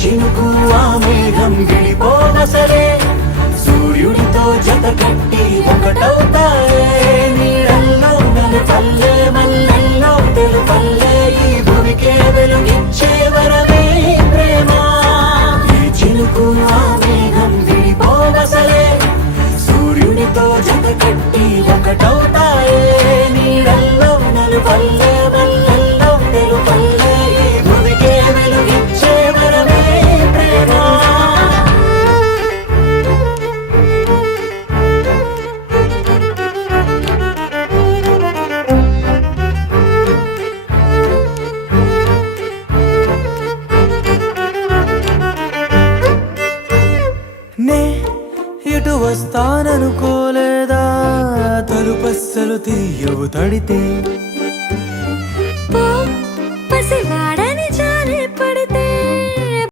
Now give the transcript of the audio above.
చినుకు ఆ మేఘం విడిపోవసలే సూర్యుడితో జత కట్టి ఒకటవుతాయే నీళ్ళల్లో నలుపల్లె మల్లెల్లో తెలుపల్లె ఈ భూమికే వెలుగిచ్చే వరమే ప్రేమ ఈ చినుకు ఆ మేఘం విడిపోవసలే సూర్యుడితో జత కట్టి ఒకటవుతాయే నీళ్ళల్లో నలుపల్లె మల్లెల్లో తెలుపల్లె ఈ భూమికే వెలుగిచ్చే వరమే ప్రేమ నే ఇటు వస్తాననుకోలేదా తలుపస్సలు తీయవు తడితే